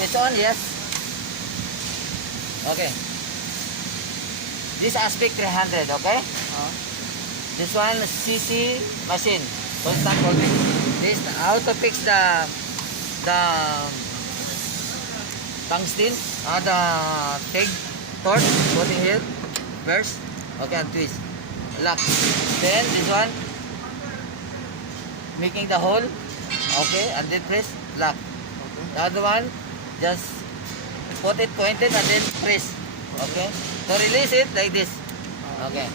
It's on, yes. Okay. This aspect 300, okay? This one CC machine, constant voltage. This how to fix the tungsten, the peg torch. Put it here first. Okay, and twist. Lock. Then this one making the hole. Okay, and then press lock. Okay. The other one just put it pointed and then press. Okay. So release it like this. Okay.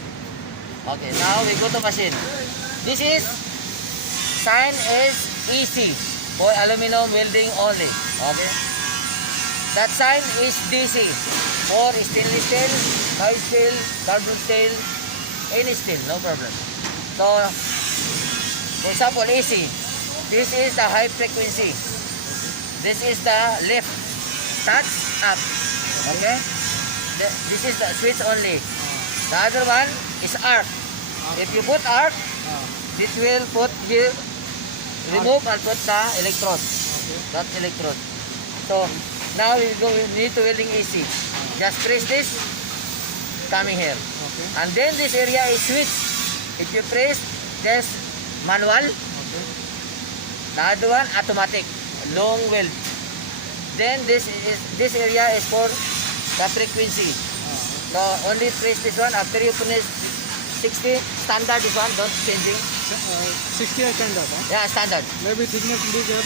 Okay, now we go to machine. This is sign is easy for aluminum welding only. Okay. That sign is DC for stainless steel, high steel, carbon steel, any steel, no problem. So, for example, AC. This is the high frequency. This is the left touch up. Okay. This is the switch only. The other one is arc. If you put arc, it will put here, remove and put the electrode. That electrode. So now we need to welding AC. Just press this, coming here. And then this area is switch. If you press this manual, the other one automatic, long weld. Then this area is for the frequency. So only press this one. After you finish 60, standard this one, don't changing. 60 standard, huh? Yeah, standard. Maybe thickness bigger.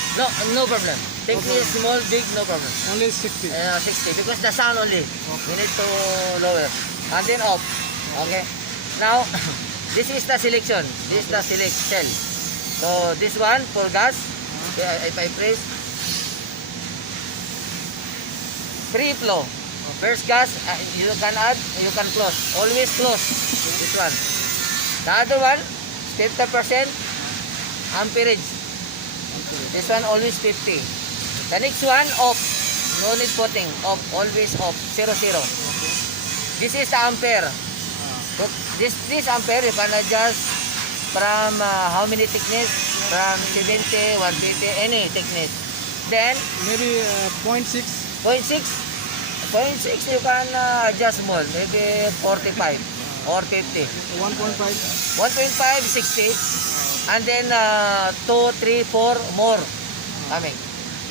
No problem. Thickness small, big, no problem. Only 60. 60 because the sound only. We need to lower. And then off. Okay. Now this is the selection. This is the select cell. So this one for gas. If I press free flow. First gas, you can add, you can close. Always close. This one. The other one, 50% amperage. This one always 50. The next one, off. No need putting. Off. Always off. 0, 0. This is the ampere. This ampere, you can adjust from how many thickness? From 70, 150, any thickness. Then, maybe 0.6. 0.6. 0.6 you can adjust more, maybe 45 or 50. 1.5. 1.5, 60. And then 2, 3, 4 more coming.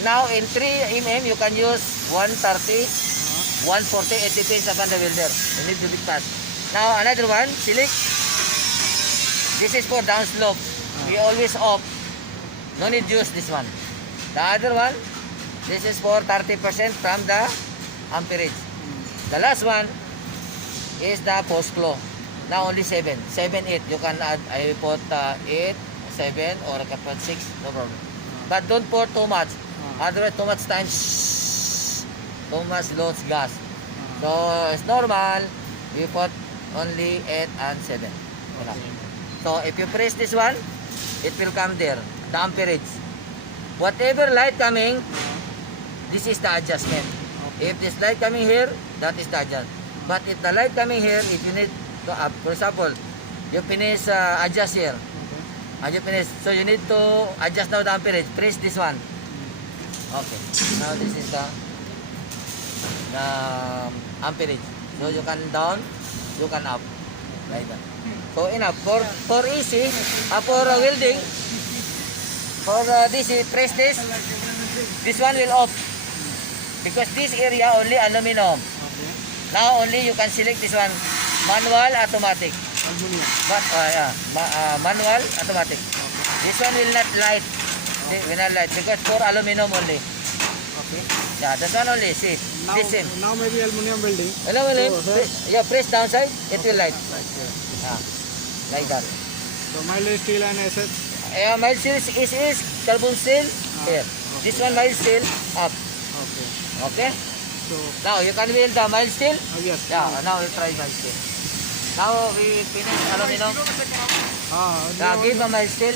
Now in 3 mm you can use 130, 140, it depends upon the welder. You need to be fast. Now another one, select. This is for down slope. We always off. No need use this one. The other one, this is for 30% from the amperage. The last one is the post flow. Now only 7, 8. You can add. I put 8, 7, or I can put 6. No problem. But don't pour too much. Otherwise, too much time. Too much loads gas. So it's normal. We put only 8 and 7. Enough. So if you press this one, it will come there. The amperage. Whatever light coming, this is the adjustment. If this light coming here, that is the adjust. But if the light coming here, if you need to up, for example, you finish adjust here. And you finish, so you need to adjust now the amperage. Press this one. Okay. Now this is the amperage. So you can down, you can up, like that. So enough for easy, for welding. For this, press this. This one will off. Because this area only aluminum. Now only you can select this one, manual, automatic. But manual, automatic. This one will not light. See, will not light because for aluminum only. Yeah, this one only. See, this same. Now maybe aluminum welding. Aluminum. So, Press downside, it will light. Like that. So mild steel and SS. Mild steel is carbon steel here. This one mild steel up. Okay. So now you can weld the mild steel. yes. Yeah. Now we try mild steel. Now we finish aluminum. Give a mild steel.